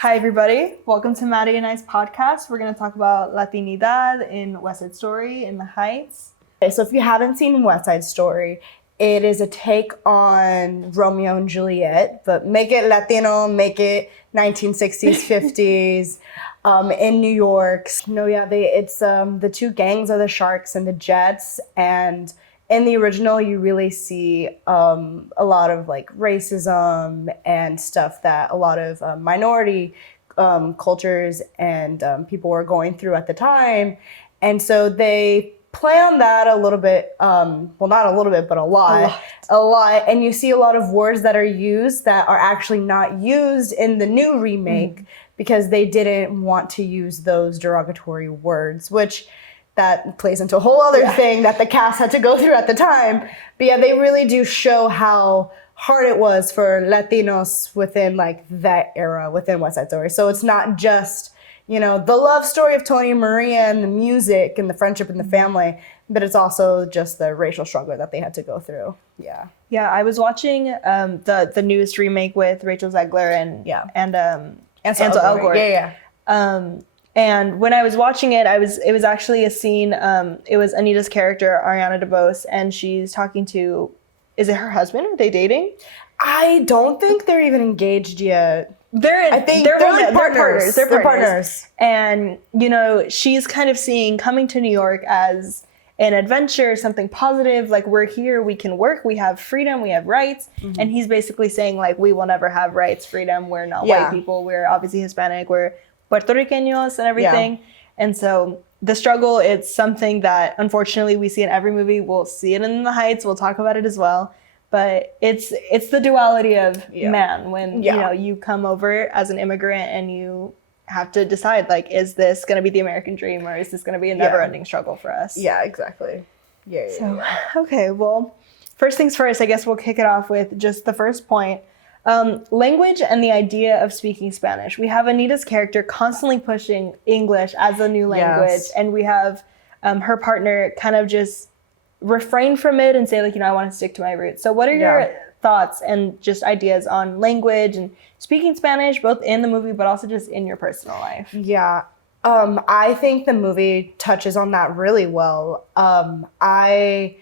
Hi, everybody. Welcome to Maddie and I's podcast. We're going to talk about Latinidad in West Side Story in the Heights. Okay, so if you haven't seen West Side Story, it is a take on Romeo and Juliet, but make it Latino, make it 1960s, 50s, in New York. It's the two gangs are the Sharks and the Jets, and in the original, you really see a lot of like racism and stuff that a lot of minority cultures and people were going through at the time, and so they play on that a little bit. Well, not a little bit, but a lot. And you see a lot of words that are used that are actually not used in the new remake because they didn't want to use those derogatory words, which that plays into a whole other thing that the cast had to go through at the time. But yeah, they really do show how hard it was for Latinos within like that era within West Side Story. So it's not just, the love story of Tony and Maria and the music and the friendship and the family, but it's also just the racial struggle that they had to go through. Yeah. Yeah, I was watching the newest remake with Rachel Zegler and Ansel Elgort. Yeah. And when I was watching it, it was actually a scene. It was Anita's character, Ariana DeBose, and she's talking to, is it her husband? Are they dating? I don't think they're even engaged yet. They're partners. They're partners. And, she's kind of seeing coming to New York as an adventure, something positive. Like, we're here, we can work, we have freedom, we have rights. Mm-hmm. And he's basically saying, like, we will never have rights, freedom. We're not white people. We're obviously Hispanic. We're Puerto Ricanos and everything. Yeah. And so the struggle, it's something that, unfortunately, we see in every movie. We'll see it in The Heights. We'll talk about it as well. But it's the duality of man when you come over as an immigrant and you have to decide, like, is this going to be the American dream or is this going to be a never-ending struggle for us? Yeah, exactly. Okay, well, first things first, I guess we'll kick it off with just the first point. Language and the idea of speaking Spanish. We have Anita's character constantly pushing English as a new language, and we have her partner kind of just refrain from it and say, like, I want to stick to my roots. So what are your thoughts and just ideas on language and speaking Spanish, both in the movie, but also just in your personal life? Yeah. I think the movie touches on that really well. I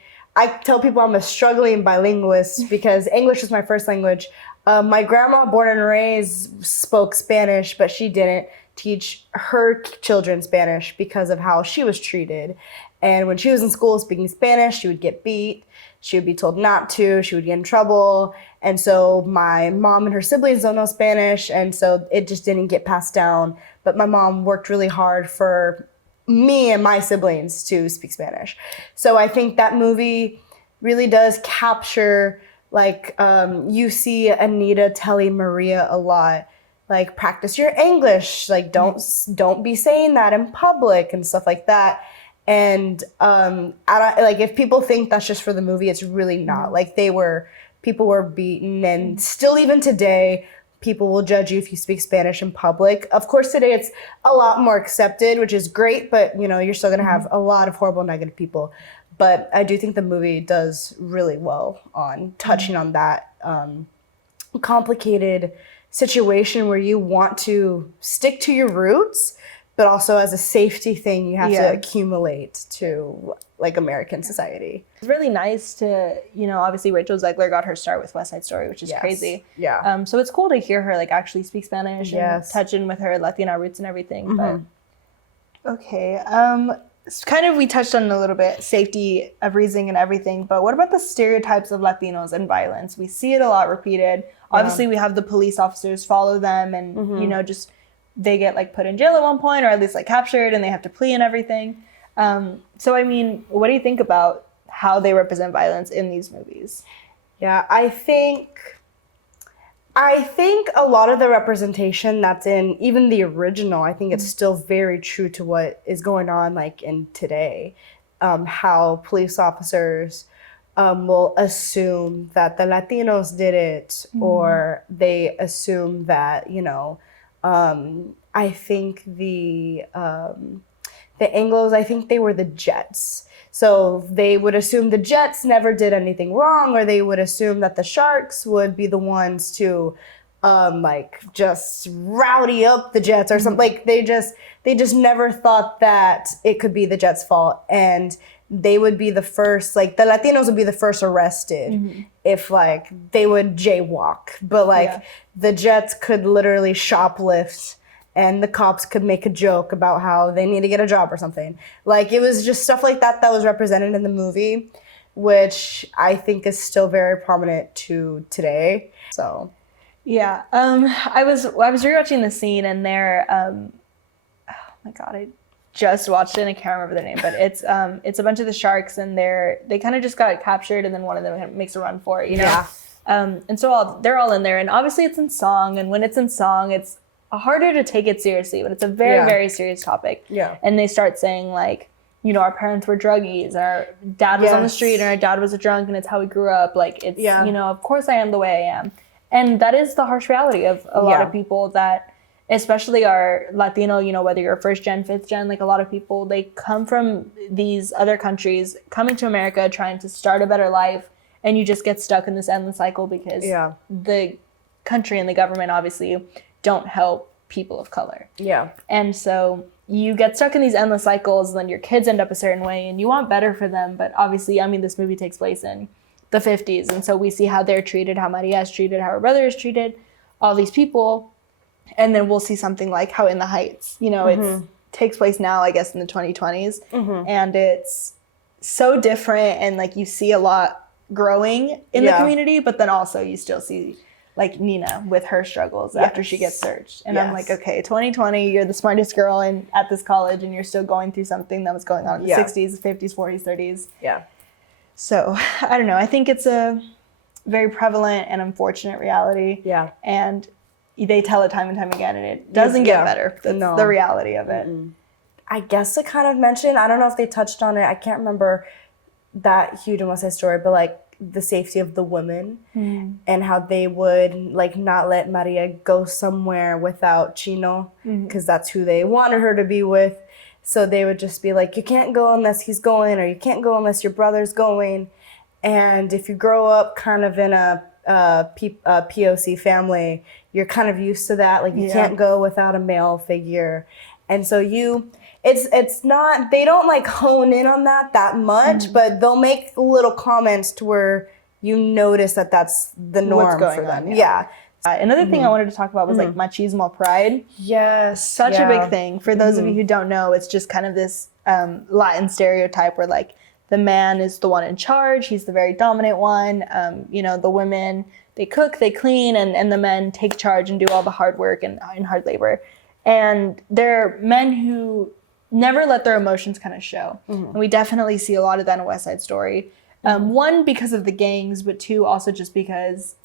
tell people I'm a struggling bilingualist because English is my first language. My grandma, born and raised, spoke Spanish, but she didn't teach her children Spanish because of how she was treated. And when she was in school speaking Spanish, she would get beat. She would be told not to. She would get in trouble. And so my mom and her siblings don't know Spanish, and so it just didn't get passed down. But my mom worked really hard for me and my siblings to speak Spanish. So I think that movie really does capture, like, you see Anita telling Maria a lot, like, practice your English, like, don't be saying that in public and stuff like that. And if people think that's just for the movie, it's really not. Like, people were beaten, and still even today, people will judge you if you speak Spanish in public. Of course, today it's a lot more accepted, which is great, but you're still gonna have a lot of horrible, negative people. But I do think the movie does really well on touching on that complicated situation where you want to stick to your roots, but also as a safety thing, you have to accumulate to, like, American society. It's really nice to, obviously Rachel Zegler got her start with West Side Story, which is crazy. Yeah. So it's cool to hear her, like, actually speak Spanish and touch in with her Latina roots and everything. Mm-hmm. But okay. Kind of, we touched on it a little bit, safety of reasoning and everything, but what about the stereotypes of Latinos and violence? We see it a lot repeated. Obviously, we have the police officers follow them and, just they get, like, put in jail at one point or at least, like, captured and they have to plea and everything. So, I mean, what do you think about how they represent violence in these movies? Yeah, I think a lot of the representation that's in even the original, I think it's still very true to what is going on, like, in today. How police officers will assume that the Latinos did it, or they assume that, I think the Anglos, I think they were the Jets. So they would assume the Jets never did anything wrong, or they would assume that the Sharks would be the ones to like just rowdy up the Jets or something. Like they just never thought that it could be the Jets' fault, and they would be the first, like the Latinos would be the first arrested if like they would jaywalk, but like the Jets could literally shoplift and the cops could make a joke about how they need to get a job or something. Like it was just stuff like that was represented in the movie, which I think is still very prominent to today. So yeah, I was rewatching the scene, and there, oh my god, I just watched it and I can't remember the name, but it's a bunch of the sharks, and they kind of just got captured, and then one of them makes a run for it, you know. Yeah. And so they're all in there, and obviously it's in song, and when it's in song, it's harder to take it seriously, but it's a very very serious topic. Yeah. And they start saying like, you know, our parents were druggies, and our dad was on the street, and our dad was a drunk, and it's how we grew up. Like it's you know, of course I am the way I am. And that is the harsh reality of a lot of people, that especially our Latino, you know, whether you're first gen, fifth gen, like a lot of people, they come from these other countries, coming to America, trying to start a better life, and you just get stuck in this endless cycle because the country and the government obviously don't help people of color. Yeah. And so you get stuck in these endless cycles, and then your kids end up a certain way, and you want better for them, but obviously, I mean, this movie takes place in the 50s, and so we see how they're treated, how Maria is treated, how her brother is treated, all these people, and then we'll see something like how In the Heights, you know, it takes place now, I guess, in the 2020s, and it's so different, and like you see a lot growing in the community, but then also you still see like Nina with her struggles after she gets searched, and I'm like, okay, 2020, you're the smartest girl at this college, and you're still going through something that was going on in the 60s, 50s, 40s, 30s. Yeah. So, I don't know. I think it's a very prevalent and unfortunate reality. Yeah. And they tell it time and time again, and it doesn't get better. That's the reality of it. I guess to kind of mention, I don't know if they touched on it. I can't remember that huge in West Side Story, but like the safety of the women and how they would like not let Maria go somewhere without Chino, because that's who they wanted her to be with. So they would just be like, you can't go unless he's going, or you can't go unless your brother's going. And if you grow up kind of in a POC family, you're kind of used to that. Like you can't go without a male figure. And so it's not, they don't like hone in on that much, but they'll make little comments to where you notice that that's the norm for them. Another thing I wanted to talk about was like machismo pride. Yes. Such a big thing. For those of you who don't know, it's just kind of this Latin stereotype where like the man is the one in charge. He's the very dominant one. You know, the women, they cook, they clean, and the men take charge and do all the hard work and hard labor. And they're men who never let their emotions kind of show. And we definitely see a lot of that in West Side Story. One, because of the gangs, but two, also just because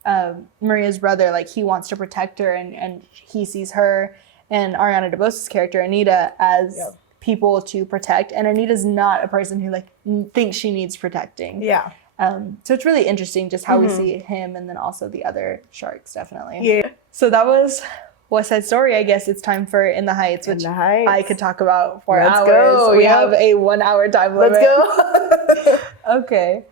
Maria's brother, like, he wants to protect her, and he sees her and Ariana DeBose's character, Anita, as people to protect. And Anita's not a person who, like, thinks she needs protecting. Yeah. So it's really interesting just how we see him, and then also the other sharks, definitely. Yeah. So that was West Side Story. I guess it's time for In the Heights, which I could talk about for hours. Go. We have a 1 hour time limit. Let's go. Okay.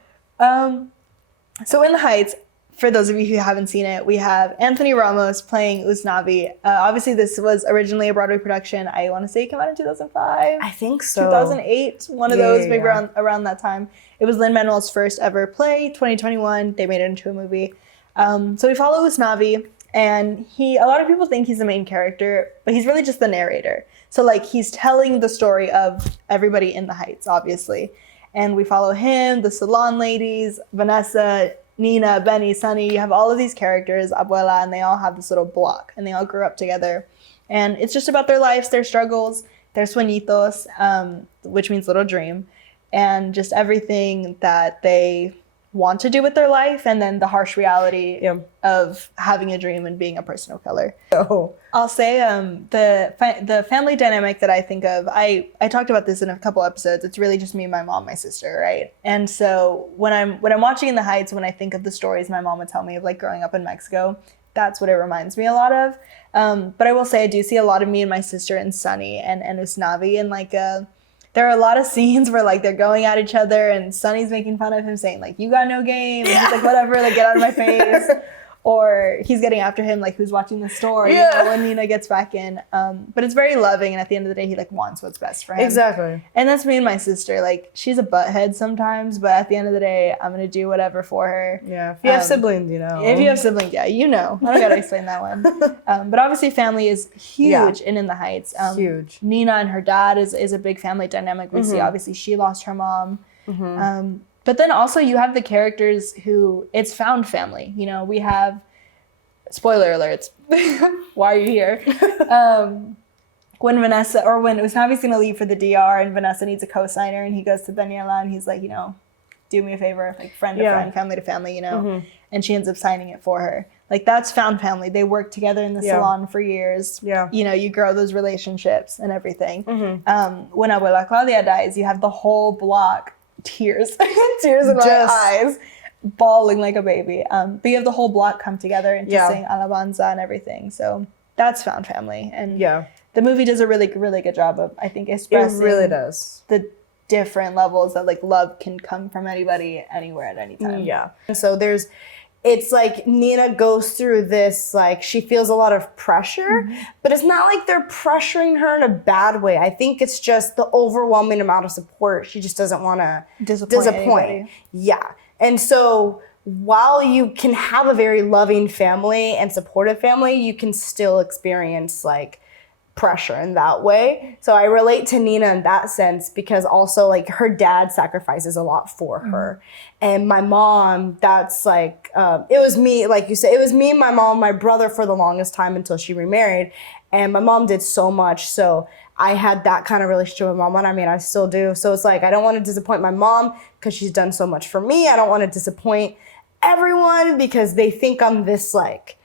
So In the Heights, for those of you who haven't seen it, we have Anthony Ramos playing Usnavi. Obviously, this was originally a Broadway production. I want to say it came out in 2005. I think so. 2008, one of those, maybe around that time. It was Lin-Manuel's first ever play. 2021, they made it into a movie. So we follow Usnavi, and a lot of people think he's the main character, but he's really just the narrator. So like he's telling the story of everybody in the Heights, obviously. And we follow him, the salon ladies, Vanessa, Nina, Benny, Sunny. You have all of these characters, Abuela, and they all have this little block, and they all grew up together. And it's just about their lives, their struggles, their sueñitos, which means little dream, and just everything that they want to do with their life, and then the harsh reality of having a dream and being a person of color. Oh. I'll say the family dynamic that I think of, I talked about this in a couple episodes. It's really just me, my mom, my sister, right? And so when I'm watching In the Heights, when I think of the stories my mom would tell me of like growing up in Mexico, that's what it reminds me a lot of. But I will say I do see a lot of me and my sister and Sunny and Usnavi, and like there are a lot of scenes where like they're going at each other, and Sunny's making fun of him, saying like, you got no game, and he's like, whatever, like, get out of my face. or he's getting after him, like who's watching the store, you know, when Nina gets back in. But it's very loving, and at the end of the day, he like wants what's best for him. Exactly. And that's me and my sister. Like, she's a butthead sometimes, but at the end of the day, I'm gonna do whatever for her. Yeah. If you have siblings, you know. If you have siblings, yeah, you know. I don't gotta explain that one. But obviously, family is huge in the Heights. Huge. Nina and her dad is a big family dynamic. We see, obviously, she lost her mom. But then also you have the characters who it's found family. You know, we have, spoiler alerts. Why are you here? When Usnavi's going to leave for the DR and Vanessa needs a co-signer, and he goes to Daniela and he's like, you know, do me a favor, like friend to friend, family to family, you know, and she ends up signing it for her. Like, that's found family. They work together in the salon for years. Yeah. You know, you grow those relationships and everything. When Abuela Claudia dies, you have the whole block, tears in my eyes, bawling like a baby. But you have the whole block come together and just sing alabanza and everything. So that's found family. And the movie does a really, really good job of, I think, expressing the different levels that like love can come from anybody, anywhere, at any time. Yeah. And so it's like Nina goes through this, like, she feels a lot of pressure, but it's not like they're pressuring her in a bad way. I think it's just the overwhelming amount of support. She just doesn't want to disappoint. Yeah. And so while you can have a very loving family and supportive family, you can still experience like pressure in that way. So I relate to Nina in that sense, because also like her dad sacrifices a lot for her. And my mom, that's like, it was me, like you said, it was me, my mom, my brother for the longest time until she remarried. And my mom did so much. So I had that kind of relationship with my mom. And I mean, I still do. So it's like, I don't want to disappoint my mom because she's done so much for me. I don't want to disappoint everyone because they think I'm this like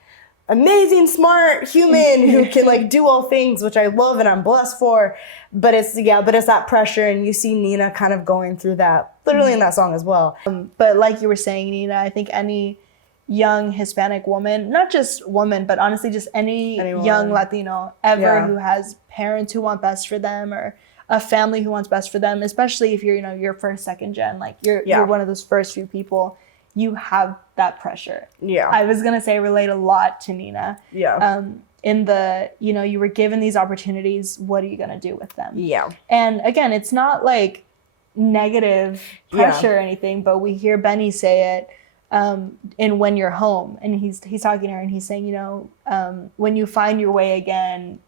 amazing, smart human who can like do all things, which I love and I'm blessed for. But it's that pressure, and you see Nina kind of going through that literally in that song as well. But like you were saying, Nina, I think any young Hispanic woman, not just woman, but honestly just anyone, young Latino ever who has parents who want best for them, or a family who wants best for them, especially if you're, you know, you're first, second gen, like you're one of those first few people, you have that pressure. Yeah. I was gonna say relate a lot to Nina. Yeah. In the, you know, you were given these opportunities, what are you gonna do with them? Yeah. And again, it's not like negative pressure or anything, but we hear Benny say it in When You're Home, and he's talking to her and he's saying, you know, when you find your way again,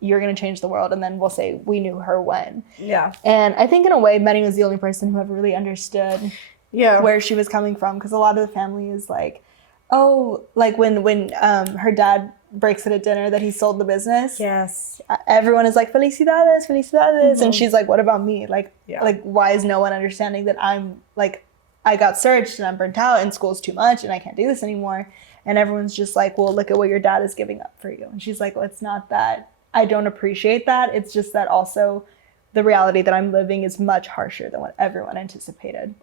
you're going to change the world. And then we'll say, we knew her when. Yeah. And I think in a way, Benny was the only person who ever really understood where she was coming from. Because a lot of the family is like, oh, like when her dad breaks it at dinner that he sold the business. Yes. Everyone is like, felicidades, felicidades. And she's like, what about me? Like, why is no one understanding that I'm like, I got searched and I'm burnt out and school's too much and I can't do this anymore. And everyone's just like, well, look at what your dad is giving up for you. And she's like, well, it's not that I don't appreciate that. It's just that also the reality that I'm living is much harsher than what everyone anticipated.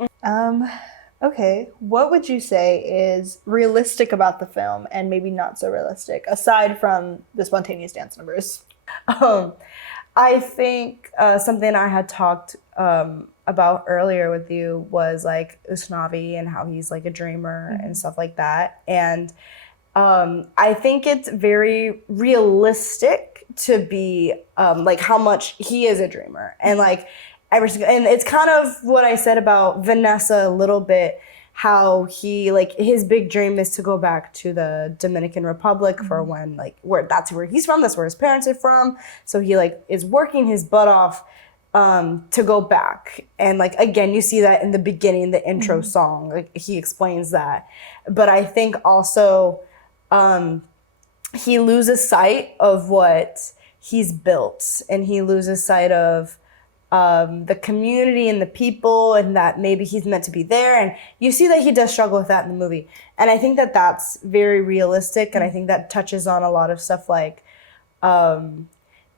Okay, what would you say is realistic about the film and maybe not so realistic, aside from the spontaneous dance numbers? I think something I had talked about earlier with you was like Usnavi and how he's like a dreamer and stuff like that. And I think it's very realistic to be like how much he is a dreamer, and like and it's kind of what I said about Vanessa a little bit, how he like his big dream is to go back to the Dominican Republic for when like that's where he's from, that's where his parents are from, so he like is working his butt off to go back. And like again, you see that in the beginning, the intro song, like he explains that. But I think also he loses sight of what he's built, and he loses sight of the community and the people, and that maybe he's meant to be there. And you see that he does struggle with that in the movie. And I think that that's very realistic. And I think that touches on a lot of stuff like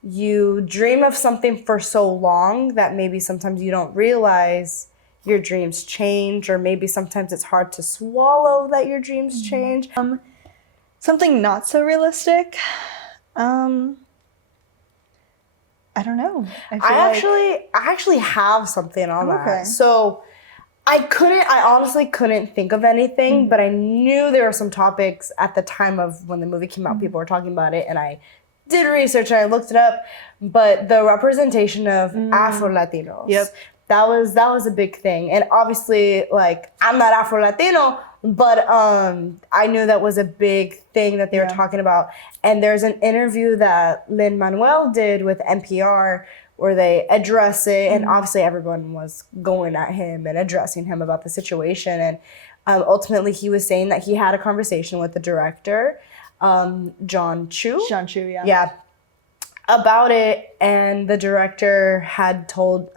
you dream of something for so long that maybe sometimes you don't realize your dreams change, or maybe sometimes it's hard to swallow that your dreams change. Something not so realistic. I don't know. I actually have something on that. So I honestly couldn't think of anything, but I knew there were some topics at the time of when the movie came out, people were talking about it, and I did research and I looked it up. But the representation of Afro Latinos, Yep. that was a big thing. And obviously, like, I'm not Afro Latino, but I knew that was a big thing that they were talking about. And there's an interview that Lin-Manuel did with NPR where they address it, and obviously everyone was going at him and addressing him about the situation. And ultimately, he was saying that he had a conversation with the director, John Chu. John Chu, yeah. Yeah, about it, and the director had told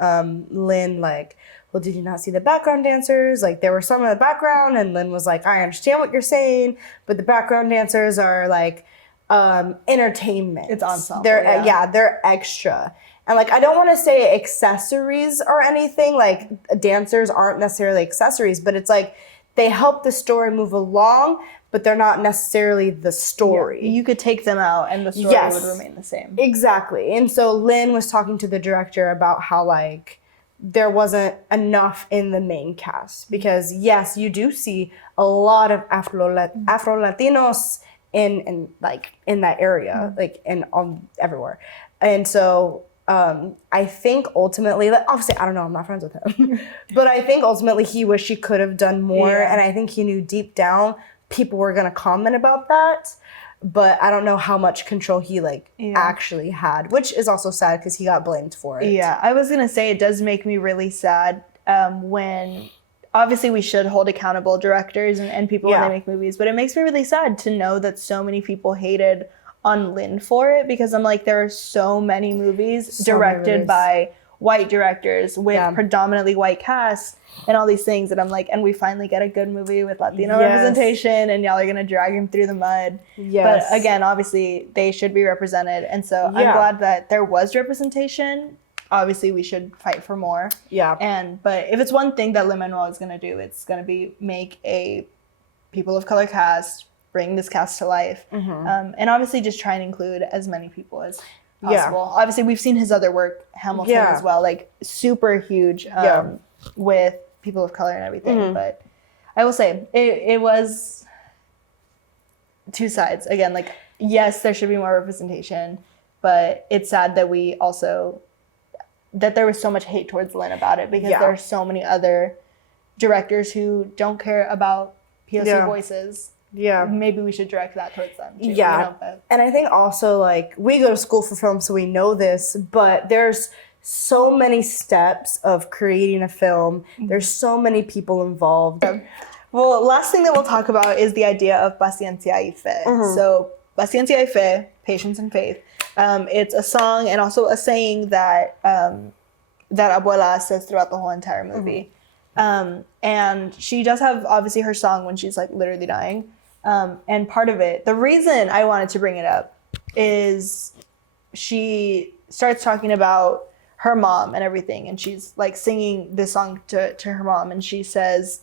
Lin, like, well, did you not see the background dancers? Like, there were some in the background, and Lin was like, I understand what you're saying, but the background dancers are like entertainment. It's ensemble. They're extra. And like, I don't want to say accessories or anything, like dancers aren't necessarily accessories, but it's like they help the story move along, but they're not necessarily the story. Yeah. You could take them out and the story would remain the same. Exactly. And so Lin was talking to the director about how, like, there wasn't enough in the main cast, because yes, you do see a lot of Afro Latinos in that area, like everywhere. And so I think ultimately, like, obviously, I don't know, I'm not friends with him, but I think ultimately he wished he could have done more. And I think he knew deep down people were going to comment about that, but I don't know how much control he actually had, which is also sad because he got blamed for it. Yeah, I was going to say, it does make me really sad when obviously we should hold accountable directors and people when they make movies, but it makes me really sad to know that so many people hated on Lin for it, because I'm like, there are so many movies directed by white directors with predominantly white casts and all these things, and I'm like, and we finally get a good movie with Latino representation, and y'all are gonna drag him through the mud. But again, obviously they should be represented, and so I'm glad that there was representation. Obviously we should fight for more. But if it's one thing that Lin-Manuel is gonna do, it's gonna be make a people of color cast, bring this cast to life, and obviously just try and include as many people as possible. Obviously, we've seen his other work, Hamilton, as well, like super huge with people of color and everything. But I will say, it was two sides. Again, like, yes, there should be more representation, but it's sad that that there was so much hate towards Lin about it, because there are so many other directors who don't care about POC voices. Yeah. Maybe we should direct that towards them too. Yeah. And I think also, like, we go to school for film, so we know this, but there's so many steps of creating a film. There's so many people involved. Well, last thing that we'll talk about is the idea of paciencia y fe. So, paciencia y fe, patience and faith. It's a song and also a saying that that Abuela says throughout the whole entire movie. And she does have, obviously, her song when she's, like, literally dying. And part of it, the reason I wanted to bring it up is she starts talking about her mom and everything, and she's like singing this song to her mom, and she says,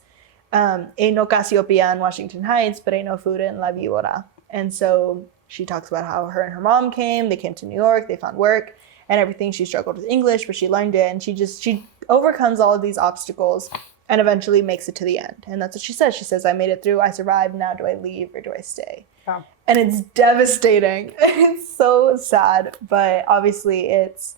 "Ain't no Cassiopeia in Washington Heights, but ain't no food in La Víbora." And so she talks about how her and her mom they came to New York, they found work and everything. She struggled with English, but she learned it, and she overcomes all of these obstacles and eventually makes it to the end. And that's what she says. She says, I made it through, I survived, now do I leave or do I stay? Yeah. And it's devastating. It's so sad, but obviously it's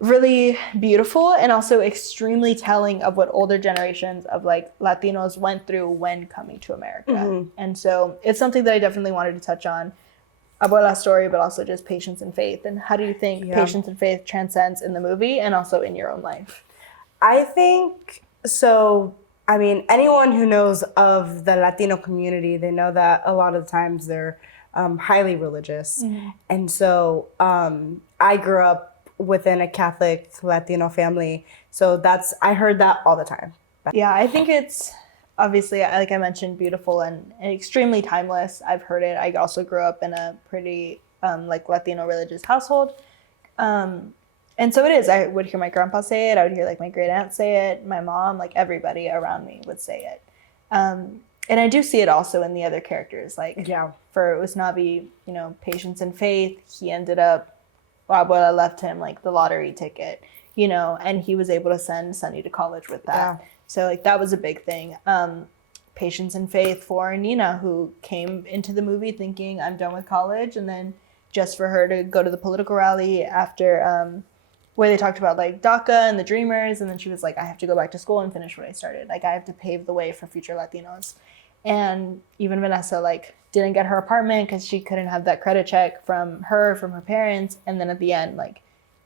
really beautiful and also extremely telling of what older generations of, like, Latinos went through when coming to America. And so it's something that I definitely wanted to touch on. Abuela's story, but also just patience and faith. And how do you think patience and faith transcends in the movie and also in your own life? I think... So, I mean, anyone who knows of the Latino community, they know that a lot of the times they're highly religious. And so I grew up within a Catholic Latino family. So I heard that all the time. Yeah, I think it's obviously, like I mentioned, beautiful and extremely timeless. I've heard it. I also grew up in a pretty like Latino religious household. And so it is. I would hear my grandpa say it. I would hear, like, my great aunt say it. My mom, like, everybody around me would say it. And I do see it also in the other characters. Like, for Usnavi, patience and faith, he ended up, Abuela left him, like, the lottery ticket, and he was able to send Sunny to college with that. So like that was a big thing. Patience and faith for Nina, who came into the movie thinking I'm done with college, and then just for her to go to the political rally after where they talked about like DACA and the Dreamers, and then she was like, I have to go back to school and finish what I started. Like I have to pave the way for future Latinos. And even Vanessa like didn't get her apartment because she couldn't have that credit check from her parents, and then at the end like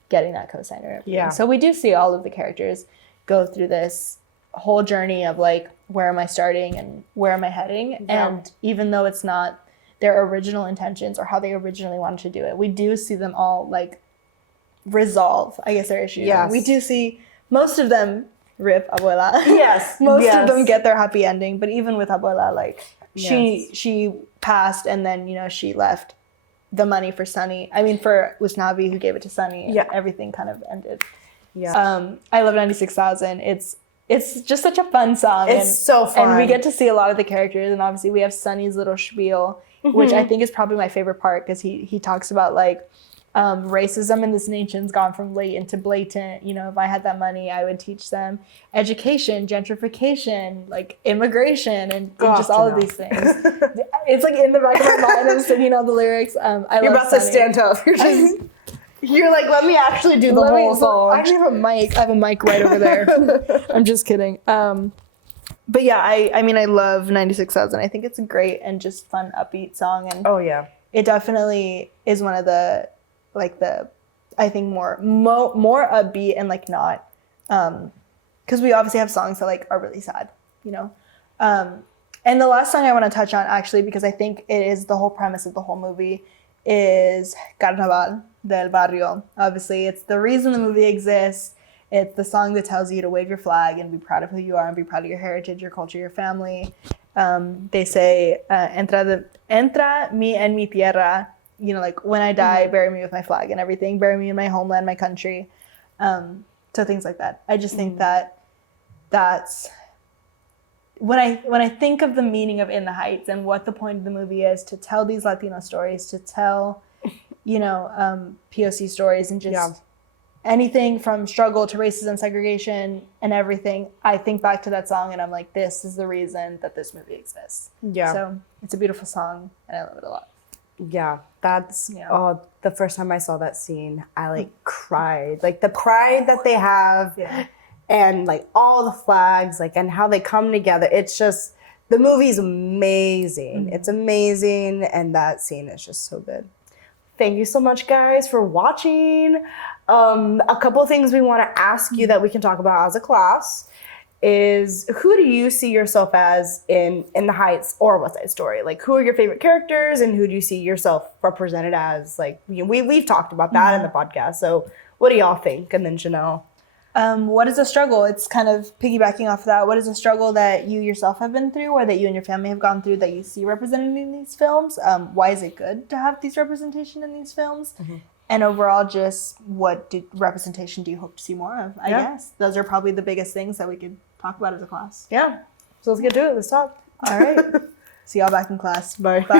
getting that cosigner. Yeah. So we do see all of the characters go through this whole journey of like, where am I starting and where am I heading? Yeah. And even though it's not their original intentions or how they originally wanted to do it, we do see them all like resolve, I guess, their issues. Yes. We do see most of them rip Abuela. Yes. Most yes. of them get their happy ending, but even with Abuela, like she passed, and then she left the money for Sunny. I mean, for Usnavi, who gave it to Sunny, and everything kind of ended. Yeah. I love 96,000. It's just such a fun song. It's so fun. And we get to see a lot of the characters, and obviously we have Sunny's little spiel, which I think is probably my favorite part, because he talks about like racism in this nation's gone from latent to blatant. If I had that money, I would teach them education, gentrification, like immigration, and just all of these things. It's like in the back of my mind, I'm singing all the lyrics. You're about to stand up. You're like, let me actually do the whole song. I have a mic. I have a mic right over there. I'm just kidding. But yeah, I mean, I love 96,000. I think it's a great and just fun, upbeat song. And it definitely is one of the I think more upbeat and like not, because we obviously have songs that like are really sad, and the last song I want to touch on, actually, because I think it is the whole premise of the whole movie, is Carnaval del Barrio. Obviously, it's the reason the movie exists. It's the song that tells you to wave your flag and be proud of who you are and be proud of your heritage, your culture, your family. They say, entra mi en mi tierra. Like, when I die, bury me with my flag and everything. Bury me in my homeland, my country. So things like that. I just think that's... When I think of the meaning of In the Heights and what the point of the movie is, to tell these Latino stories, to tell, POC stories, and just anything from struggle to racism, segregation, and everything, I think back to that song and I'm like, this is the reason that this movie exists. Yeah. So it's a beautiful song and I love it a lot. Yeah, that's the first time I saw that scene, I like cried. Like the pride that they have, and like all the flags, like, and how they come together. It's just, the movie's amazing. It's amazing, and that scene is just so good. Thank you so much, guys, for watching. A couple of things we want to ask you that we can talk about as a class is, who do you see yourself as in the Heights or West Side Story? Like, who are your favorite characters, and who do you see yourself represented as? Like, we've talked about that in the podcast. So what do y'all think? And then Janelle. What is a struggle? It's kind of piggybacking off of that. What is a struggle that you yourself have been through, or that you and your family have gone through, that you see represented in these films? Why is it good to have these representation in these films? And overall, just what representation do you hope to see more of? I guess those are probably the biggest things that we could talk about as a class. Yeah. So let's get to it. Let's talk. All right. See y'all back in class. Bye. Bye.